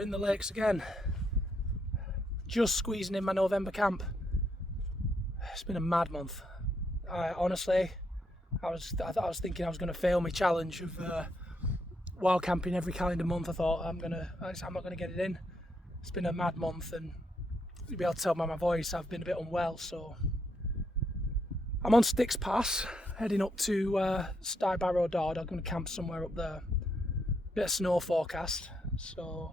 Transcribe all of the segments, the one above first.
we're in the lakes again. Just squeezing in my November camp. It's been a mad month. Honestly, I thought I was thinking I was going to fail my challenge of wild camping every calendar month. I thought I'm not gonna get it in. It's been a mad month, and you'll be able to tell by my voice I've been a bit unwell. So I'm on Styx Pass, heading up to Stybarrow Dord. I'm going to camp somewhere up there. Bit of snow forecast, so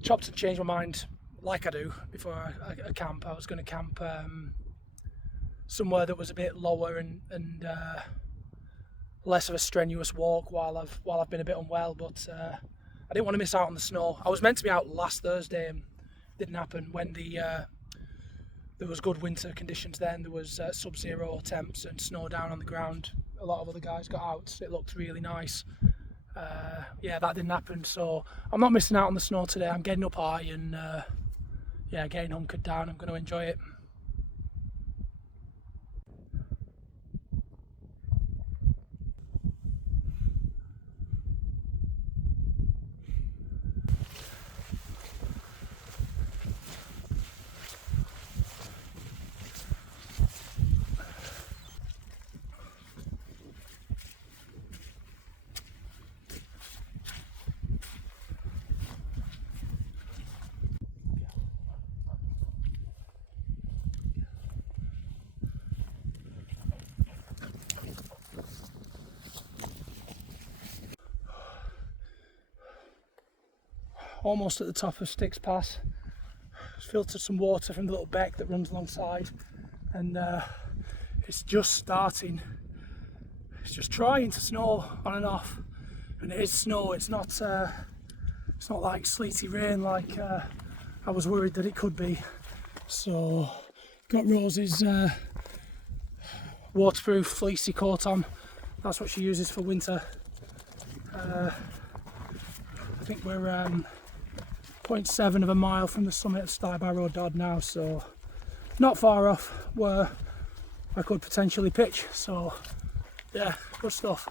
chopped and changed my mind like I do before I camp. I was going to camp somewhere that was a bit lower and less of a strenuous walk while I've been a bit unwell, but I didn't want to miss out on the snow. I was meant to be out last Thursday and didn't happen when there was good winter conditions then. There was sub-zero temps and snow down on the ground. A lot of other guys got out. It looked really nice. Yeah, that didn't happen, so I'm not missing out on the snow today. I'm getting up high and yeah, getting hunkered down. I'm going to enjoy it. Almost at the top of Styx Pass. Filtered some water from the little beck that runs alongside, and it's just starting. It's just trying to snow on and off, and it is snow. It's not like sleety rain like I was worried that it could be. So got Rose's waterproof fleecy coat on. That's what she uses for winter. I think we're 0.7 of a mile from the summit of Stybarrow Dord now, so not far off where I could potentially pitch. So yeah, good stuff.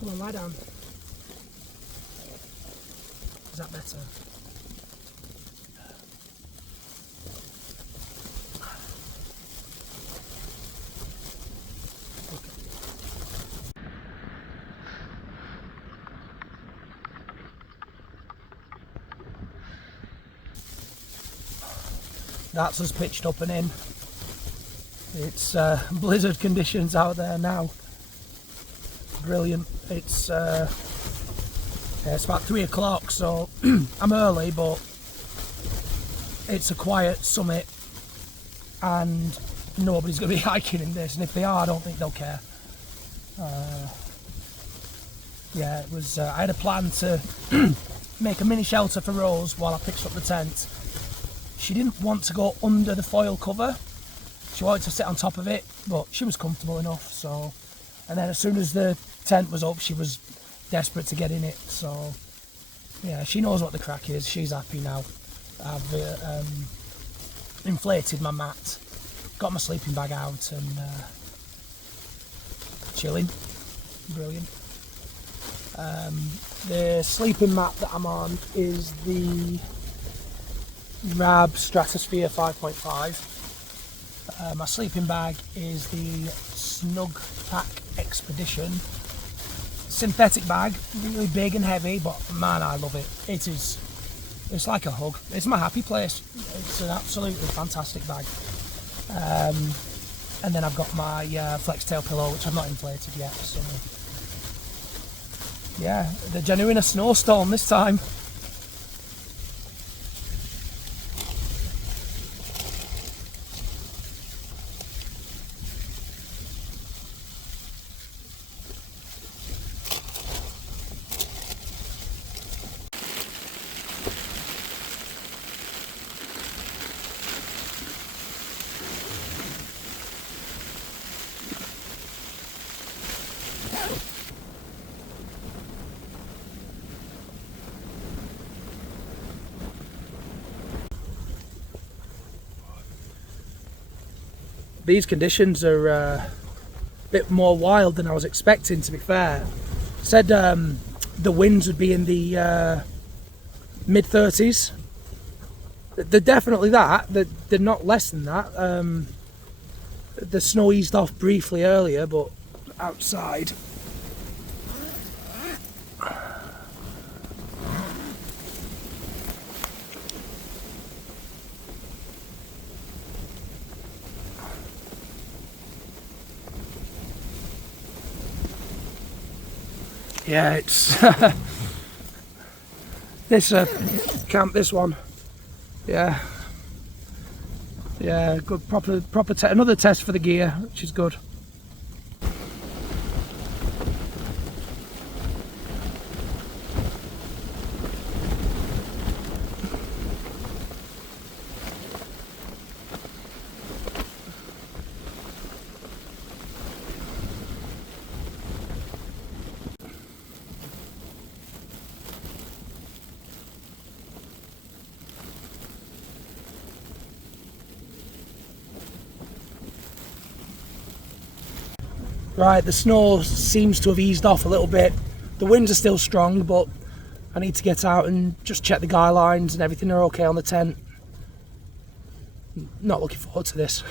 Come on, lie down. Is that better? That's us pitched up and in. It's blizzard conditions out there now. Brilliant. It's about 3 o'clock, so I'm early, but it's a quiet summit and nobody's going to be hiking in this, and if they are, I don't think they'll care. Yeah, it was. I had a plan to make a mini shelter for Rose while I pitched up the tent. She didn't want to go under the foil cover. She wanted to sit on top of it, but she was comfortable enough. So, and then as soon as the tent was up, she was desperate to get in it. So, yeah, she knows what the crack is. She's happy now. I've inflated my mat, got my sleeping bag out, and chilling. Brilliant. The sleeping mat that I'm on is the Rab Stratosphere 5.5. My sleeping bag is the Snug Pack Expedition synthetic bag, really big and heavy, but man, I love it. It's like a hug. It's my happy place. It's an absolutely fantastic bag. And then I've got my flex tail pillow, which I've not inflated yet. So yeah, the Jannu in a snowstorm this time. These conditions are a bit more wild than I was expecting, to be fair. Said the winds would be in the mid-30s. They're definitely that. They're not less than that. The snow eased off briefly earlier, but outside. Yeah, it's this camp. This one, yeah, good, proper another test for the gear, which is good. Right, the snow seems to have eased off a little bit. The winds are still strong, but I need to get out and just check the guy lines and everything are okay on the tent. Not looking forward to this.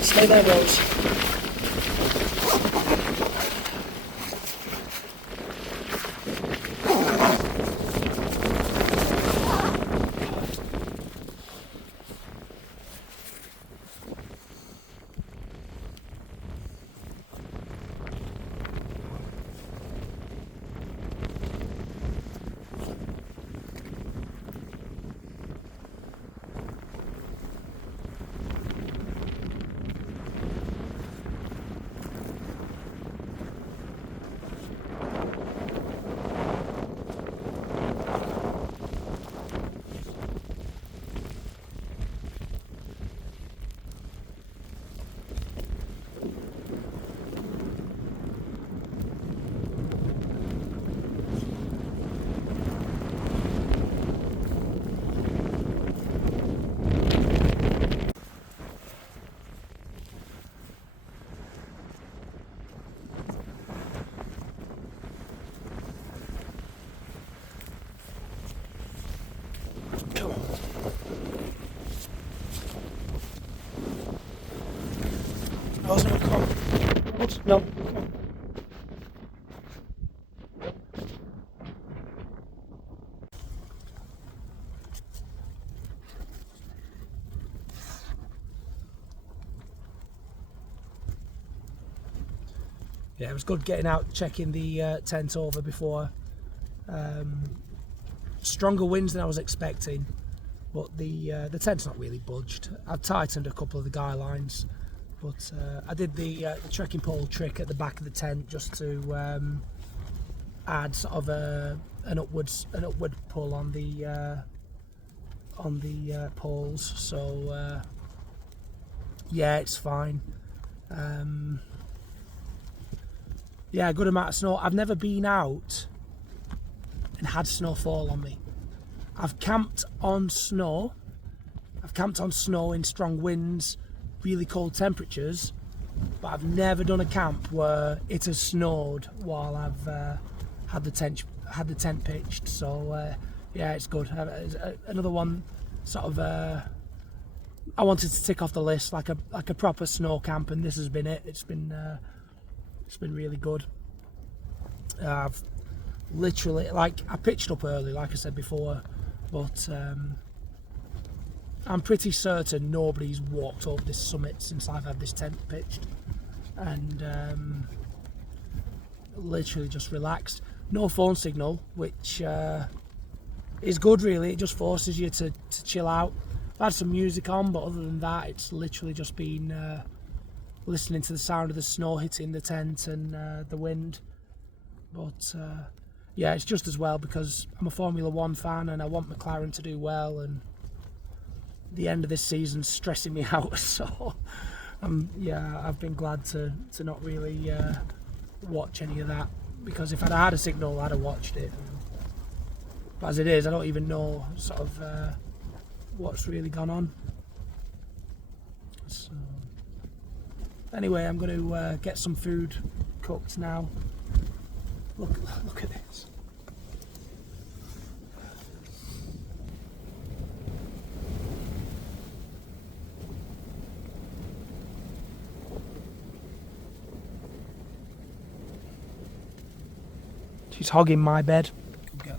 Stay there, Rose. No. Yeah, it was good getting out, checking the tent over before. Stronger winds than I was expecting, but the tent's not really budged. I've tightened a couple of the guy lines, but I did the trekking pole trick at the back of the tent just to add sort of an upward pull on the poles. So yeah, it's fine. Yeah, a good amount of snow. I've never been out and had snow fall on me. I've camped on snow. I've camped on snow in strong winds, really cold temperatures, but I've never done a camp where it has snowed while I've had the tent pitched. So yeah, it's good. Another one, sort of. I wanted to tick off the list like a proper snow camp, and this has been it. It's been really good. I've literally, like, I pitched up early, like I said before, but I'm pretty certain nobody's walked over this summit since I've had this tent pitched, and literally just relaxed. No phone signal, which is good really. It just forces you to chill out. I've had some music on, but other than that, it's literally just been listening to the sound of the snow hitting the tent and the wind. But yeah, it's just as well because I'm a Formula 1 fan and I want McLaren to do well, and the end of this season's stressing me out. So yeah, I've been glad to not really watch any of that, because if I'd had a signal I'd have watched it. But as it is, I don't even know sort of what's really gone on. So anyway, I'm going to get some food cooked now. Look at this. She's hogging my bed. Good girl.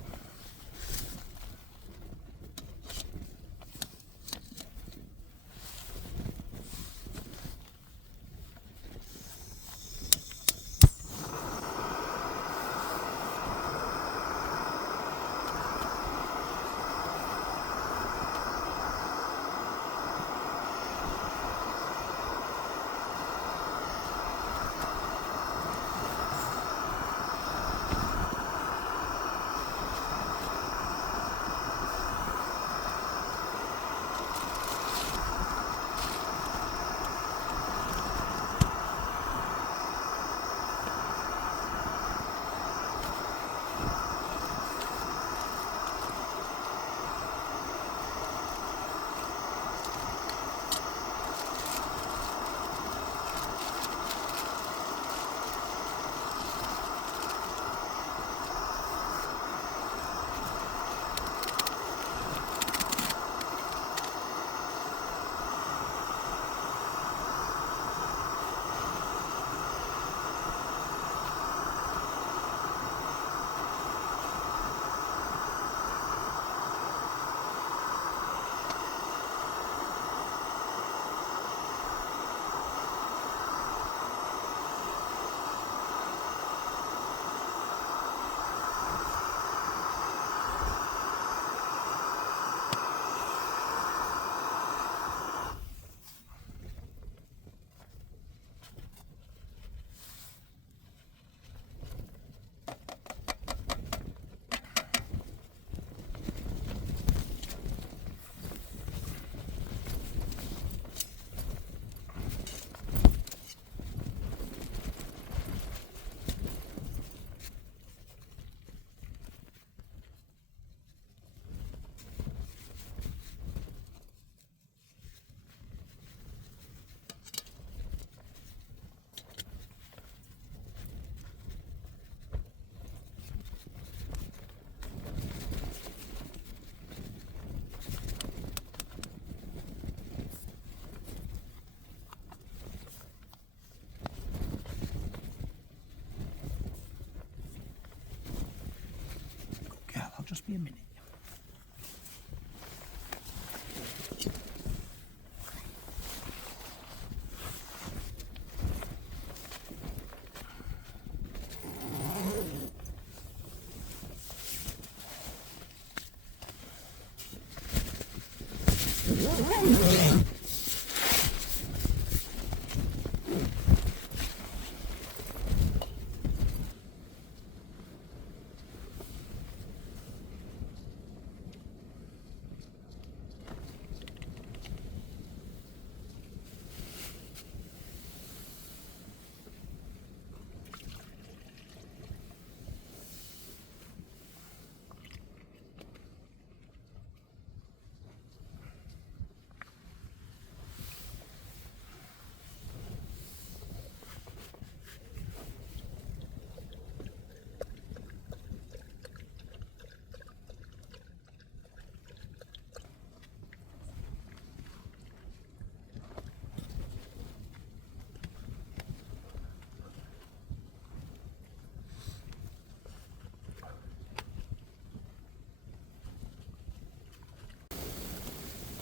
me a minute.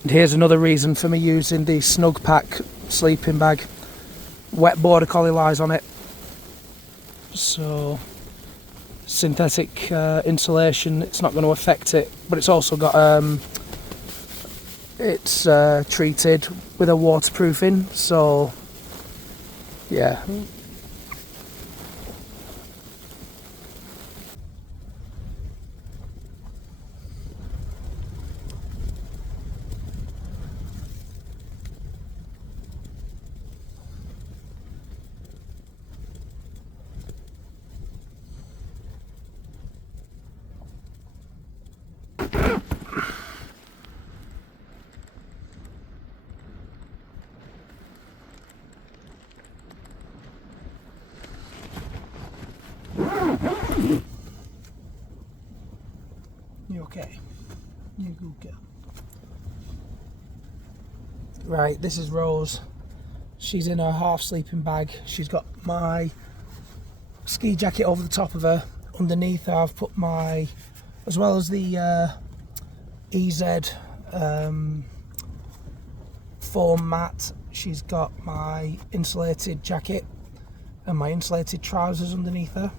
And here's another reason for me using the Snug Pack sleeping bag. Wet border collie lies on it, so synthetic insulation, it's not going to affect it, but it's also got it's treated with a waterproofing, so yeah. You okay? You good girl. Right, this is Rose. She's in her half sleeping bag. She's got my ski jacket over the top of her. Underneath I've put my, as well as the EZ foam mat, she's got my insulated jacket and my insulated trousers underneath her,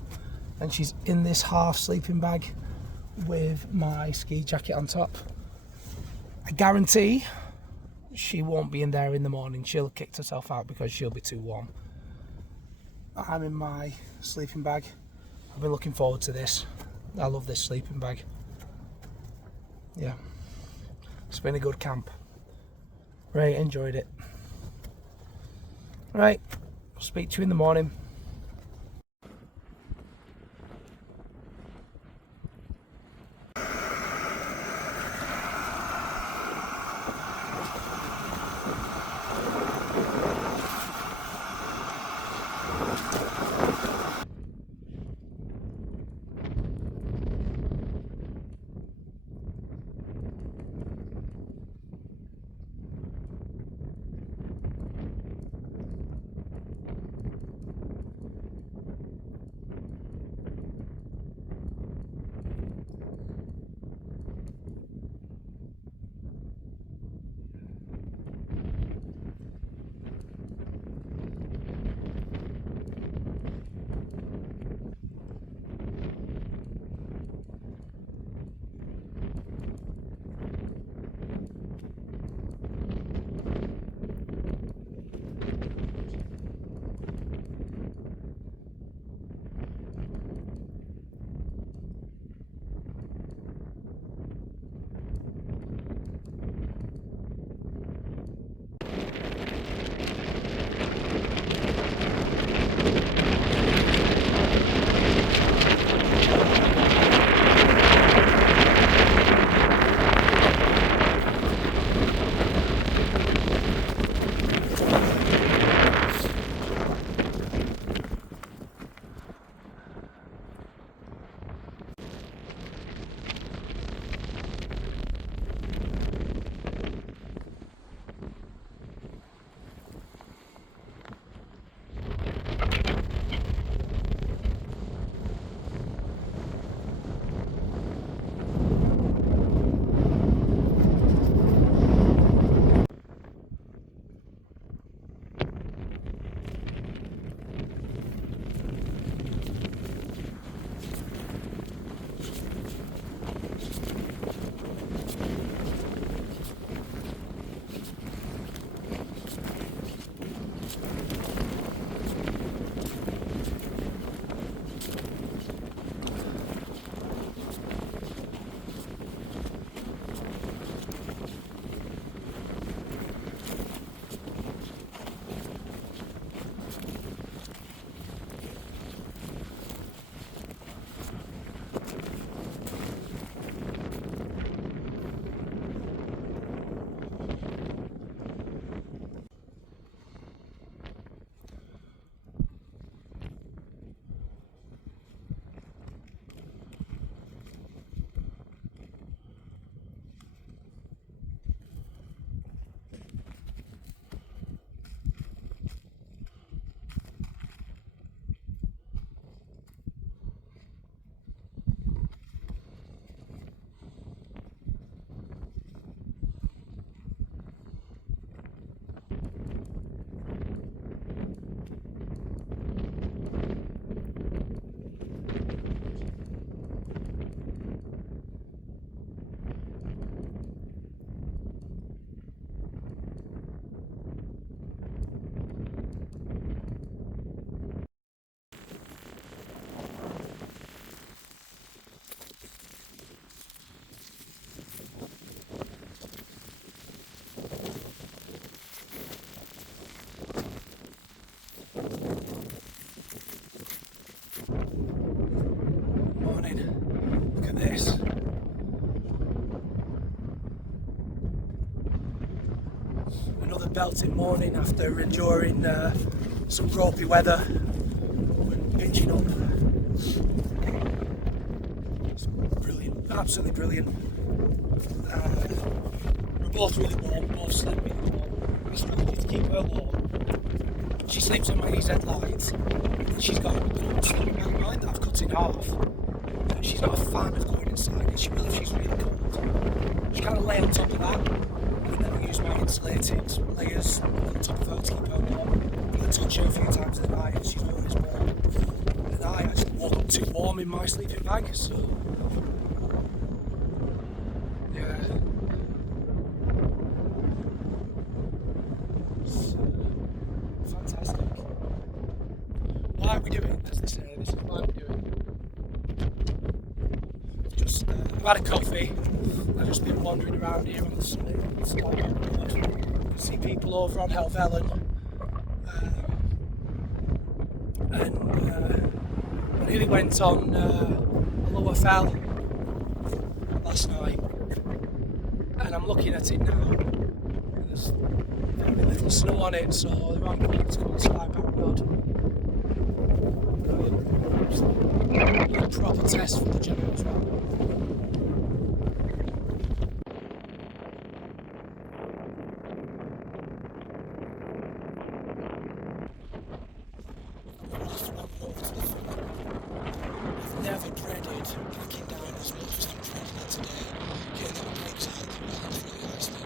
and she's in this half sleeping bag with my ski jacket on top. I guarantee she won't be in there in the morning. She'll have kicked herself out because she'll be too warm. I'm in my sleeping bag. I've been looking forward to this. I love this sleeping bag. Yeah, it's been a good camp. Right, enjoyed it. Right, I'll speak to you in the morning. belting morning after enduring some ropey weather and pitching up. It's brilliant, absolutely brilliant. We're both really warm, both sleep really warm. I strategy to keep her warm. She sleeps on my EZ light. She's got a sleeping bag behind that I've cut in half. She's not a fan of going inside it. She will if she's really cold. She kind of lay on top of that, and then I use my insulated layers on top of her to keep her warm. I touch her a few times in the night and she's always warm. And I actually woke up too warm in my sleeping bag, so yeah. It's fantastic. Why are we doing it, as they say? This is why we do it. Just I've had a coffee. I've just been wandering around here on the Sunday. It's like good. You can see people over on Helvellyn. I nearly went on a lower fell last night, and I'm looking at it now. And there's very little snow on it, so they're on it's called Skyback Road. A proper test for the Jannu as well. I've never dreaded backing down as much as I'm dreading it today. Getting that brakes out the balance really nicely.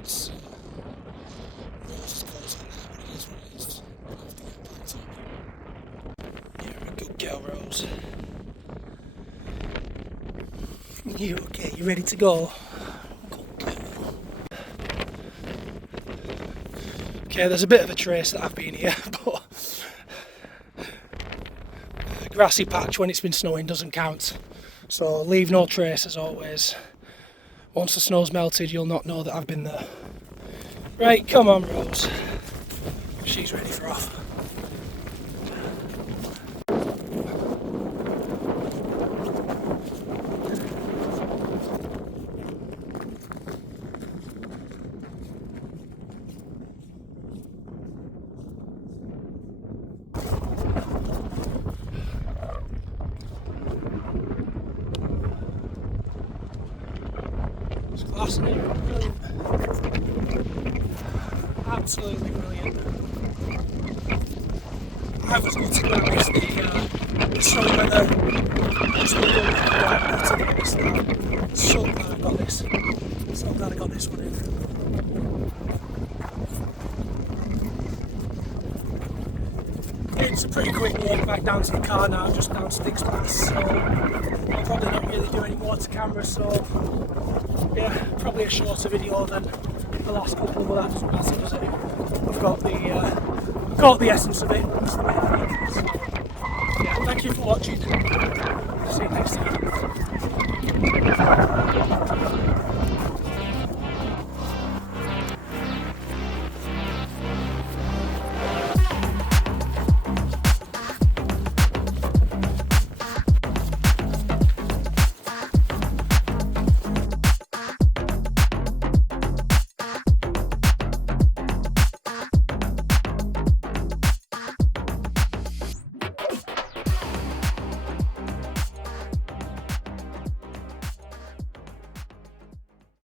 It's Rose just goes in there, but it is what it is. We'll have to get backed up. You're a good girl, Rose. You okay? You ready to go? Okay, there's a bit of a trace that I've been here, but grassy patch when it's been snowing doesn't count. So leave no trace as always. Once the snow's melted, you'll not know that I've been there. Right, come on, Rose. She's ready for off. Brilliant. Absolutely brilliant. I was gutted when I missed the snowy weather. So glad I got this. So glad I got this one in. It's a pretty quick walk back down to the car now, just down Sticks Pass, so I'll probably not really do any more to camera, so yeah, probably a shorter video than the last couple, but that doesn't matter, does it? I've got the essence of it. That's the main thing. So, yeah, thank you for watching. See you next time.